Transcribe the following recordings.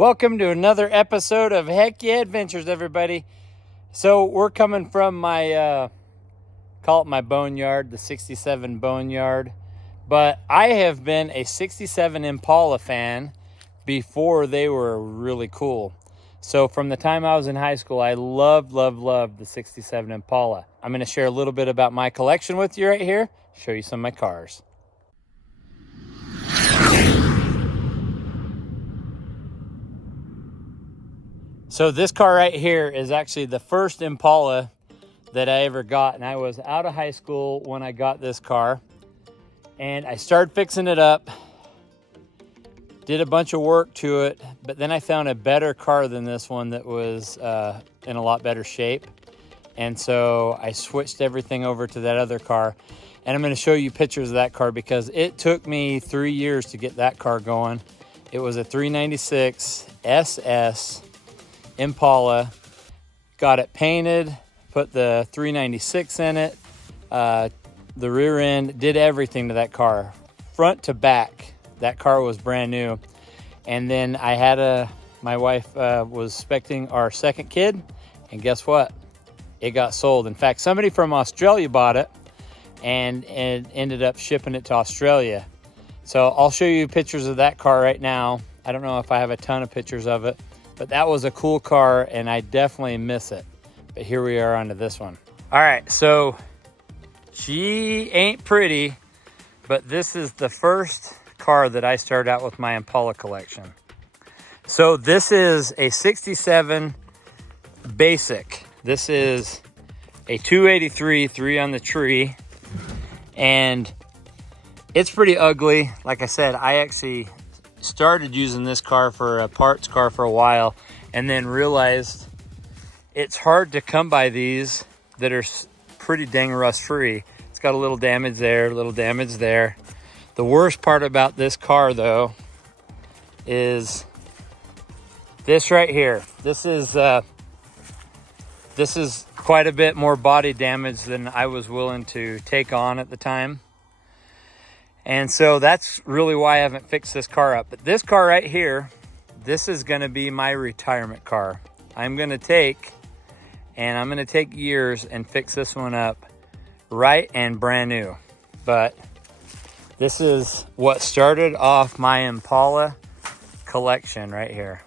Welcome to another episode of Heck Yeah Adventures, everybody. So we're coming from my, call it my boneyard, the 67 boneyard. But I have been a 67 Impala fan before they were really cool. So from the time I was in high school, I loved the 67 Impala. I'm going to share a little bit about my collection with you right here, show you some of my cars. So this car right here is actually the first Impala that I ever got, and I was out of high school when I got this car, and I started fixing it up, did a bunch of work to it, but then I found a better car than this one that was in a lot better shape, and so I switched everything over to that other car, and I'm going to show you pictures of that car because it took me 3 years to get that car going. It was a 396 SS Impala. Got it painted, put the 396 in it, the rear end, did everything to that car, front to back. That car was brand new. And then I had my wife was expecting our second kid, and guess what? It got sold. In fact, somebody from Australia bought it and ended up shipping it to Australia. So I'll show you pictures of that car right now. I don't know if I have a ton of pictures of it, but that was a cool car and I definitely miss it. But here we are onto this one. All right, so she ain't pretty, but this is the first car that I started out with my Impala collection. So this is a 67 basic. This is a 283, 3 on the tree, and it's pretty ugly. Like I said, I actually started using this car for a parts car for a while and then realized it's hard to come by these that are pretty dang rust free. It's got a little damage there, a little damage there. The worst part about this car though is this right here. This is quite a bit more body damage than I was willing to take on at the time. And so that's really why I haven't fixed this car up. But this car right here, this is going to be my retirement car. I'm going to take years and fix this one up right and brand new. But this is what started off my Impala collection right here.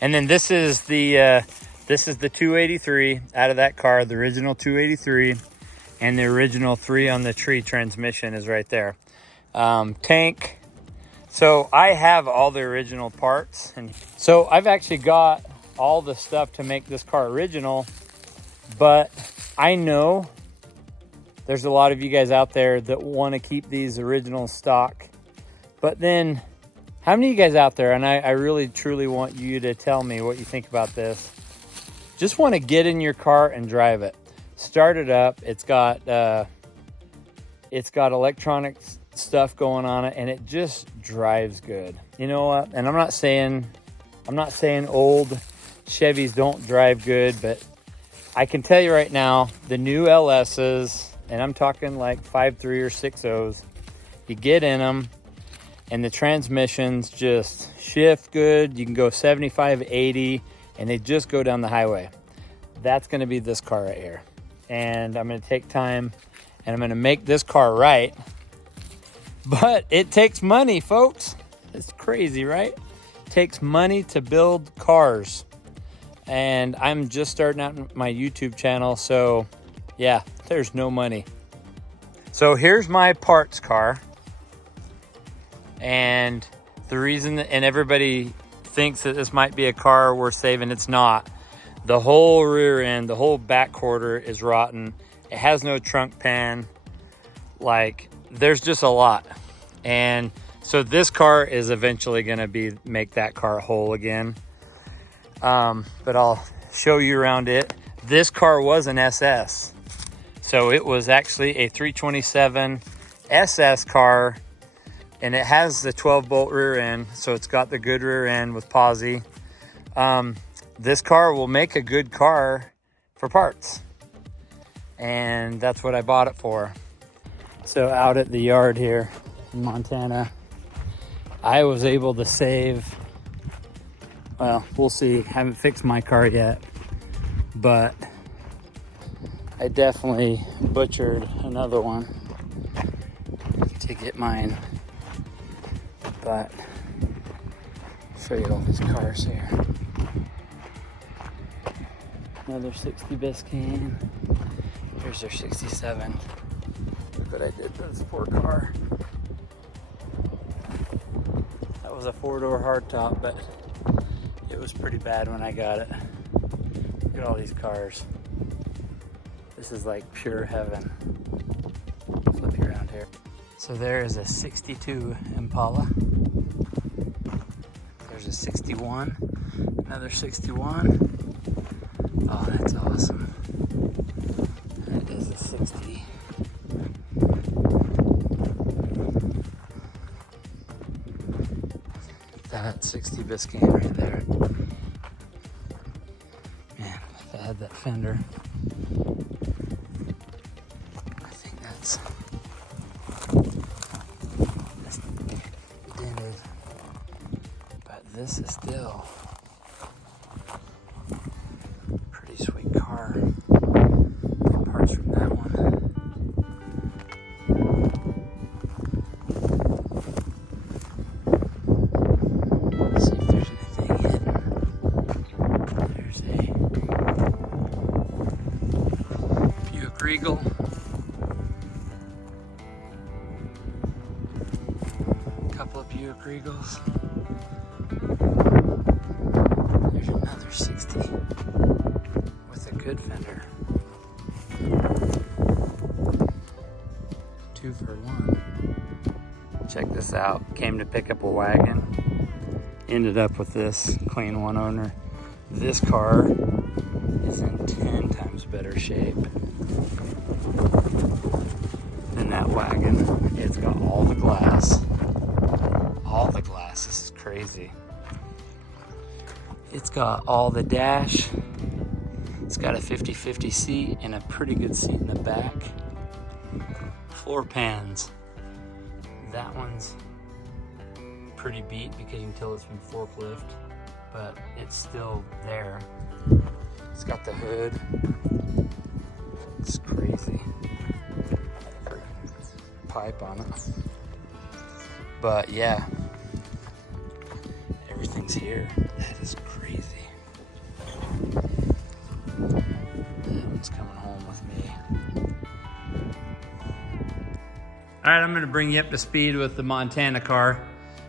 And then this is the 283 out of that car, the original 283. And the original 3 on the tree transmission is right there. Tank. So I have all the original parts. And so I've actually got all the stuff to make this car original. But I know there's a lot of you guys out there that want to keep these original stock. But then how many of you guys out there, and I really truly want you to tell me what you think about this, just want to get in your car and drive it? Start it up. It's got electronic stuff going on it, and it just drives good. You know what? And I'm not saying old Chevys don't drive good, but I can tell you right now, the new LS's, and I'm talking like 5.3 or 6.0s, you get in them, and the transmissions just shift good. You can go 75, 80, and they just go down the highway. That's going to be this car right here. And I'm going to take time and I'm going to make this car right. But it takes money, folks. It's crazy, right? It takes money to build cars. And I'm just starting out my YouTube channel. So yeah, there's no money. So here's my parts car. And the reason that, and everybody thinks that this might be a car worth saving, it's not. The whole rear end, the whole back quarter is rotten. It has no trunk pan. Like, there's just a lot. And so this car is eventually going to make that car whole again. But I'll show you around it. This car was an SS. So it was actually a 327 SS car. And it has the 12-bolt rear end. So it's got the good rear end with posi. This car will make a good car for parts. And that's what I bought it for. So out at the yard here in Montana, I was able to save well, we'll see. Haven't fixed my car yet, but I definitely butchered another one to get mine. But I'll show you all these cars here. Another 60 Biscayne. Here's their 67. Look what I did to this poor car. That was a 4-door hardtop, but it was pretty bad when I got it. Look at all these cars. This is like pure heaven. Flip you around here. So there is a 62 Impala. There's a 61, another 61. Oh, that's awesome. That is a 60. That 60 Biscayne right there. Man, if I had that fender, I think that's dented. But this is still a pretty sweet car. Get parts from that one. See if there's anything hidden. There's a Buick Regal. Couple of Buick Regals. There's another 60 with a good fender. 2 for 1. Check this out. Came to pick up a wagon. Ended up with this clean one owner. This car is in 10 times better shape than that wagon. It's got all the glass. All the glass. This is crazy. It's got all the dash. It's got a 50-50 seat and a pretty good seat in the back. Floor pans. That one's pretty beat because you can tell it's been forklift, but it's still there. It's got the hood. It's crazy. Pipe on it. But yeah, everything's here. That is crazy. That one's coming home with me. All right, I'm gonna bring you up to speed with the Montana car.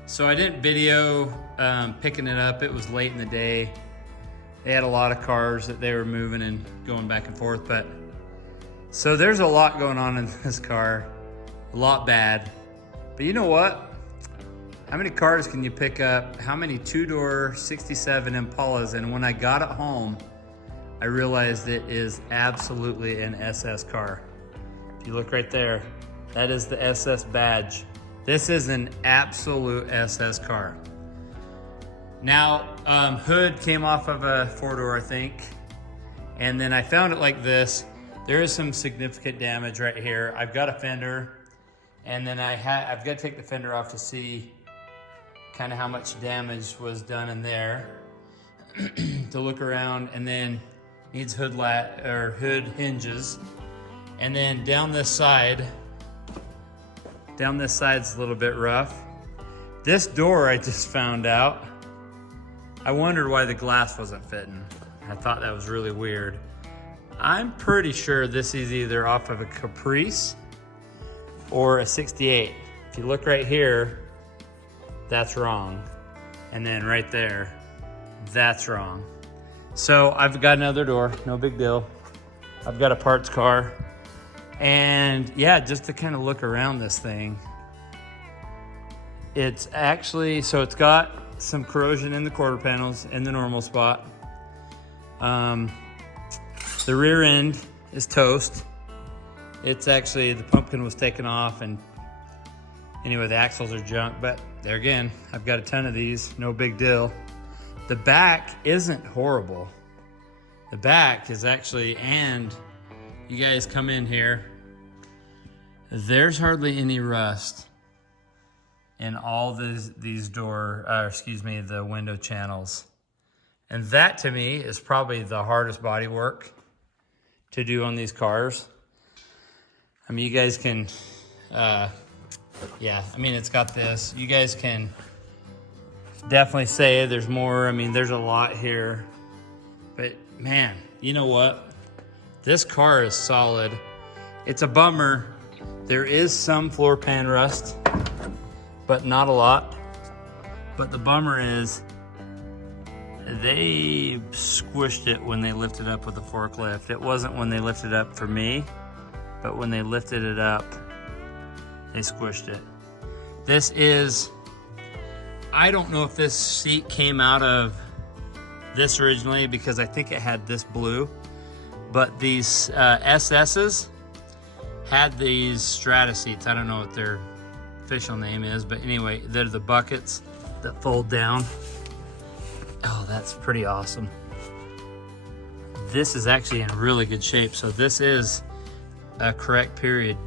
So I didn't video picking it up. It was late in the day. They had a lot of cars that they were moving and going back and forth, but so there's a lot going on in this car, a lot bad. But you know what? How many cars can you pick up? How many 2-door 67 Impalas? And when I got it home, I realized it is absolutely an SS car. If you look right there, that is the SS badge. This is an absolute SS car. Now, hood came off of a 4-door, I think. And then I found it like this. There is some significant damage right here. I've got a fender, and then I've got to take the fender off to see kind of how much damage was done in there to look around, and then needs hood hinges. And then down this side's a little bit rough. This door I just found out, I wondered why the glass wasn't fitting. I thought that was really weird. I'm pretty sure this is either off of a Caprice or a 68. If you look right here, that's wrong. And then right there, that's wrong. So I've got another door, no big deal. I've got a parts car. And yeah, just to kind of look around this thing, it's actually, so it's got some corrosion in the quarter panels in the normal spot. The rear end is toast. It's actually, the pumpkin was taken off, and anyway, the axles are junk, but there again, I've got a ton of these, no big deal. The back isn't horrible. The back is actually, and you guys come in here, there's hardly any rust in all the window channels. And that to me is probably the hardest body work to do on these cars. I mean, you guys can, yeah, I mean, it's got this. You guys can definitely say there's more. I mean, there's a lot here. But man, you know what? This car is solid. It's a bummer. There is some floor pan rust, but not a lot. But the bummer is they squished it when they lifted up with the forklift. It wasn't when they lifted up for me, but when they lifted it up, they squished it. This is, I don't know if this seat came out of this originally because I think it had this blue, but these SS's had these strata seats. I don't know what their official name is, but anyway, they're the buckets that fold down. Oh, that's pretty awesome. This is actually in really good shape. So this is a correct period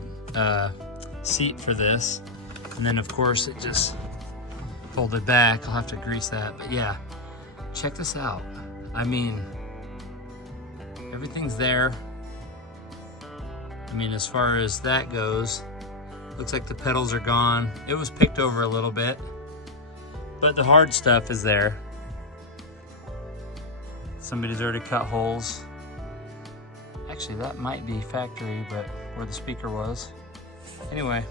seat for this. And then of course it just folded back. I'll have to grease that, but yeah, check this out. I mean, everything's there. I mean, as far as that goes, looks like the pedals are gone. It was picked over a little bit, but the hard stuff is there. Somebody's already cut holes. Actually, that might be factory, but where the speaker was. Anyway,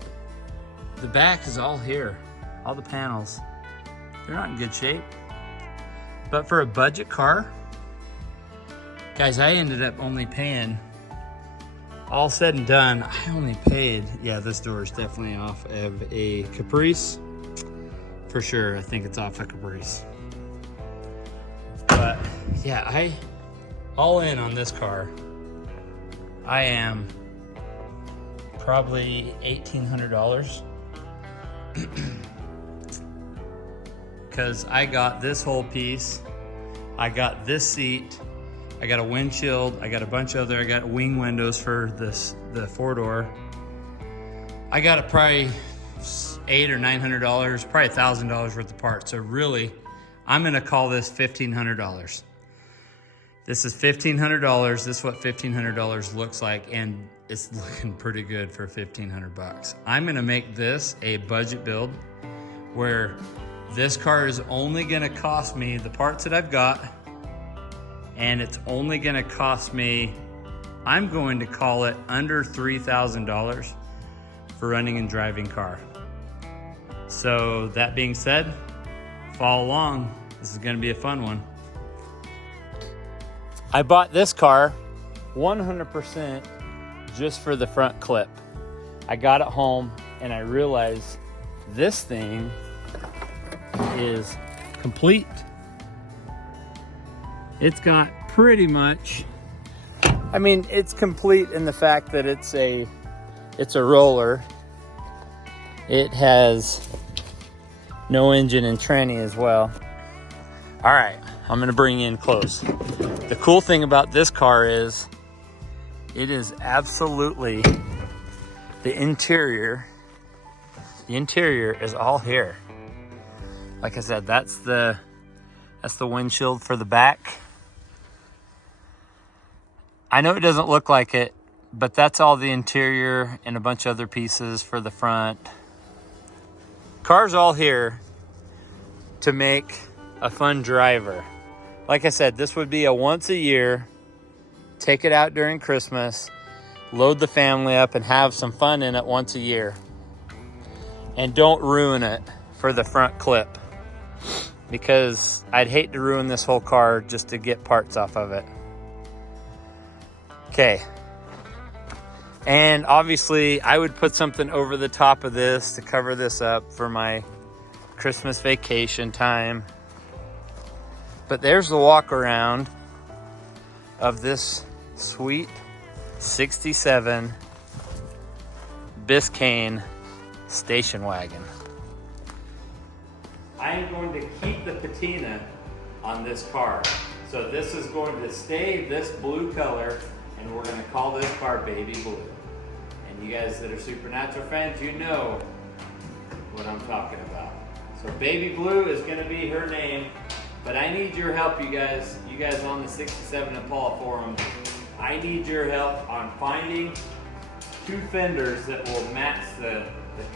the back is all here. All the panels. They're not in good shape. But for a budget car, guys, I ended up only paying, all said and done, I only paid, yeah, this door is definitely off of a Caprice. For sure, I think it's off a Caprice. But yeah, all in on this car, I am probably $1,800. Because I got this whole piece, I got this seat, I got a windshield, I got a bunch of other, I got wing windows for this, the 4-door. I got it probably $800 or $900, probably $1,000 worth of parts. So really, I'm gonna call this $1,500. This is $1,500. This is what $1,500 looks like, and it's looking pretty good for 1,500 bucks. I'm gonna make this a budget build where this car is only gonna cost me the parts that I've got, and it's only gonna cost me, I'm going to call it under $3,000 for running and driving car. So that being said, follow along. This is gonna be a fun one. I bought this car 100% just for the front clip. I got it home and I realized this thing is complete. It's got pretty much, I mean, it's complete in the fact that it's a roller. It has no engine and tranny as well. All right, I'm gonna bring you in close. The cool thing about this car is it is absolutely, the interior is all here. Like I said, that's the windshield for the back. I know it doesn't look like it, but that's all the interior and a bunch of other pieces for the front. Car's all here to make a fun driver. Like I said, this would be a once a year, take it out during Christmas, load the family up and have some fun in it once a year. And don't ruin it for the front clip, because I'd hate to ruin this whole car just to get parts off of it. Okay. And obviously I would put something over the top of this to cover this up for my Christmas vacation time. But there's the walk around of this sweet 67 Biscayne station wagon. I am going to keep the patina on this car. So this is going to stay this blue color, and we're gonna call this car Baby Blue. And you guys that are Supernatural fans, you know what I'm talking about. So Baby Blue is gonna be her name, but But I need your help, you guys on the 67 Impala forum. I need your help on finding 2 fenders that will match the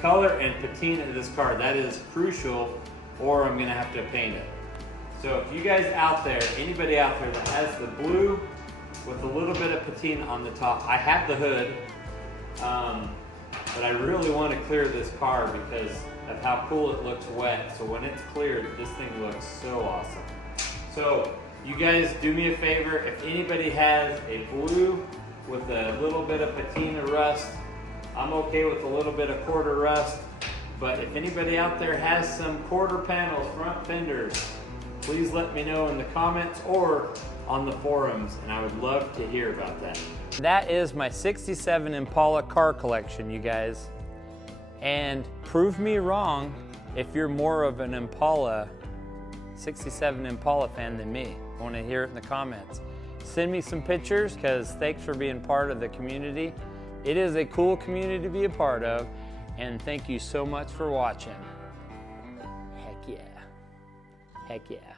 color and patina of this car. That is crucial, or I'm gonna have to paint it. So if you guys out there, anybody out there that has the blue with a little bit of patina on the top, I have the hood, but I really want to clear this car because of how cool it looks wet. So when it's cleared, this thing looks so awesome. So you guys do me a favor, if anybody has a blue with a little bit of patina rust, I'm okay with a little bit of quarter rust, but if anybody out there has some quarter panels, front fenders, please let me know in the comments or on the forums, and I would love to hear about that. That is my 67 Impala car collection, you guys. And prove me wrong if you're more of an Impala, 67 Impala fan than me. I want to hear it in the comments. Send me some pictures, because thanks for being part of the community. It is a cool community to be a part of, and thank you so much for watching. Heck yeah. Heck yeah.